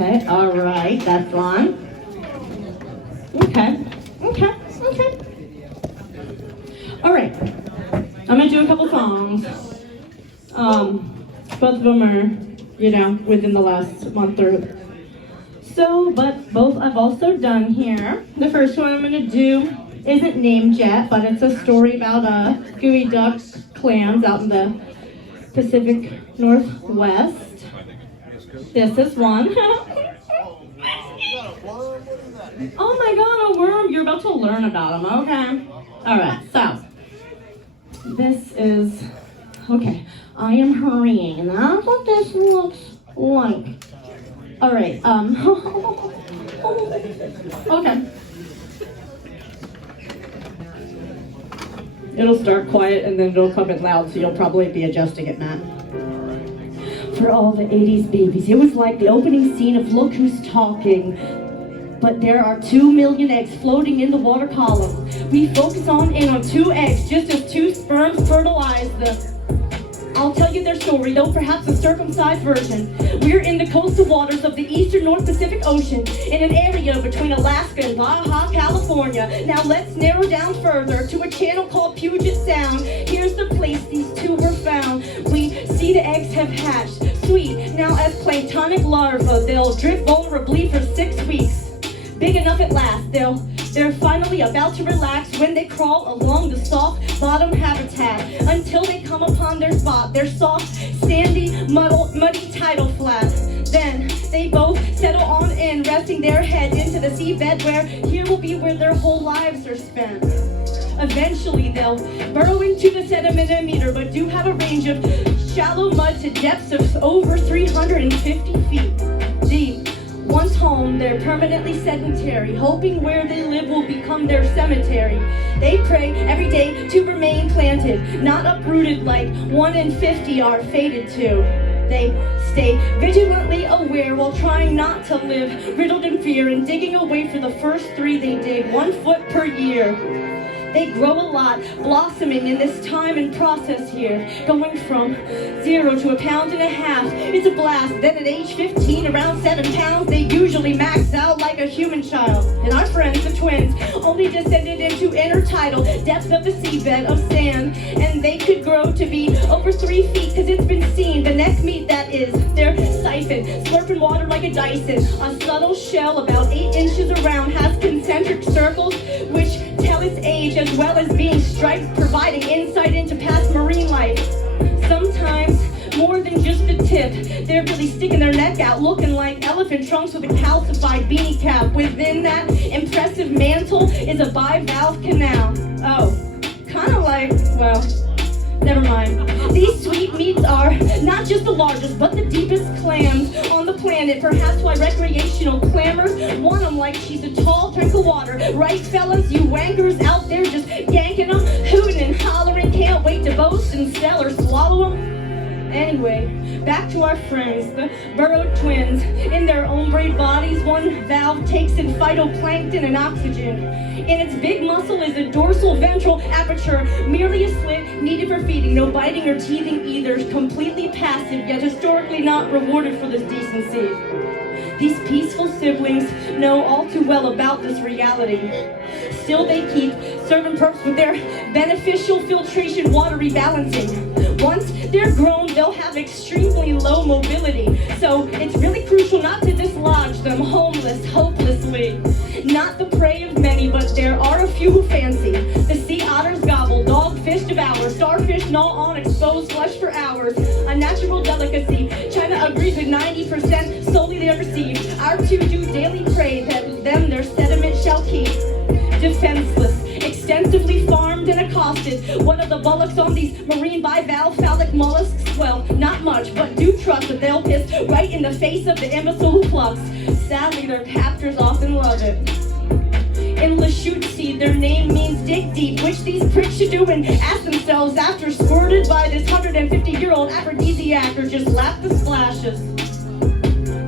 Okay, all right, that's one. Okay. All right, I'm gonna do a couple songs. Both of them are, within the last month or so, but both I've also done here. The first one I'm gonna do isn't named yet, but it's a story about geoducks, clams out in the Pacific Northwest. This is one. Oh my god, a worm! You're about to learn about them, okay? Alright, so this is, okay, I am hurrying, and that's what this looks like. Alright, okay. It'll start quiet and then it'll come in loud, so you'll probably be adjusting it, Matt. For all the 80s babies, it was like the opening scene of Look Who's Talking. But there are 2 million eggs floating in the water column. We focus on 2 eggs, just as 2 sperms fertilize them. I'll tell you their story, though perhaps a circumcised version. We're in the coastal waters of the eastern North Pacific Ocean, in an area between Alaska and Baja, California. Now let's narrow down further to a channel called Puget Sound. Here's the place these 2 were found. We see the eggs have hatched. Sweet, now as planktonic larvae, they'll drift vulnerably for 6 weeks. Big enough at last, they're finally about to relax when they crawl along the soft bottom habitat until they come upon their spot, their soft, sandy, muddy tidal flat. Then they both settle on in, resting their heads into the seabed here will be where their whole lives are spent. Eventually they'll burrow into the sedimentary, but do have a range of shallow mud to depths of over 350 feet deep. Once home, they're permanently sedentary, hoping where they live will become their cemetery. They pray every day to remain planted, not uprooted like 1 in 50 are fated to. They stay vigilantly aware while trying not to live, riddled in fear and digging away for the first 3 they dig, 1 foot per year. They grow a lot, blossoming in this time and process here. Going from 0 to 1.5 pounds is a blast. Then at age 15, around 7 pounds, they usually max out like a human child. And our friends, the twins, only descended into intertidal depths of the seabed of sand. And they could grow to be over 3 feet, cause it's been seen. The neck meat, that is, their siphon, slurping water like a Dyson. A subtle shell about 8 inches around has concentric circles, which tell its age, as well as being striped, providing insight into past marine life. Sometimes more than just the tip, they're really sticking their neck out, looking like elephant trunks with a calcified beanie cap. Within that impressive mantle is a bivalve canal. Oh, kind of like, well, never mind. These sweet meats are not just the largest, but the deepest clams on the planet. Perhaps why recreational clammers want them like she's a tall tank of water. Right, fellas, you wankers out there just yanking them, hooting and hollering, can't wait to boast and sell or swallow them. Anyway, back to our friends, the burrowed twins. In their ombre bodies, one valve takes in phytoplankton and oxygen. In its big muscle is a dorsal ventral aperture, merely a slit needed for feeding. No biting or teething either, completely passive, yet historically not rewarded for this decency. These peaceful siblings know all too well about this reality. Still they keep serving perks with their beneficial filtration water rebalancing. Once they're grown, they'll have extremely low mobility, so it's really crucial not to dislodge them homeless, hopelessly. Not the prey of many, but there are a few who fancy. The sea otters gobble, dogfish devour, starfish gnaw on exposed flesh for hours. A natural delicacy, China agrees with 90% solely they receive. Our 2 do daily pray that them their sediment shall keep. Defenseless, extensively farmed and accosted. One of the bullocks on these marine bivalve phallic mollusks, well, not much, but do trust that they'll piss right in the face of the imbecile who plucks. Sadly, their captors often love it. In Lashutsi, their name means dig deep, which these pricks should do and ask themselves after squirted by this 150-year-old aphrodisiac or just lap the splashes.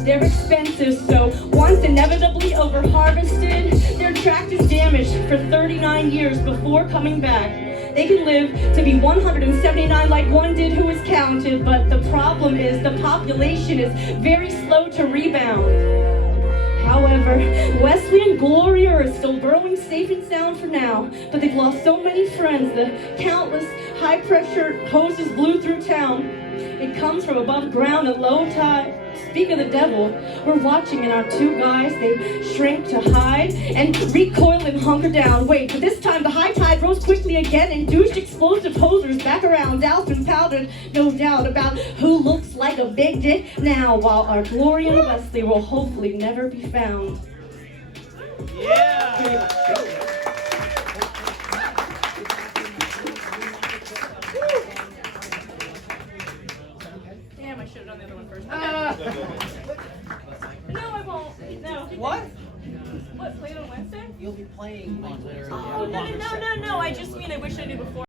They're expensive, so once inevitably over-harvested, their tract is damaged for 39 years before coming back. They can live to be 179 like one did who was counted, but the problem is the population is very slow to rebound. However, Wesley and Gloria are still burrowing safe and sound for now, but they've lost so many friends. The countless high-pressure hoses blew through town. It comes from above ground at low tide. Speak of the devil, we're watching and our two guys, they shrink to hide and recoil and hunker down. Wait, but this time the high tide rose quickly again and douched explosive hosers back around, doused and powdered, no doubt about who looks like a big dick now, while our Gloria and Wesley will hopefully never be found. Yeah! Damn, I should have done the other one first. No, I won't. No. What? What, play it on Wednesday? You'll be playing on Twitter. Oh, no, I just mean I wish I knew before.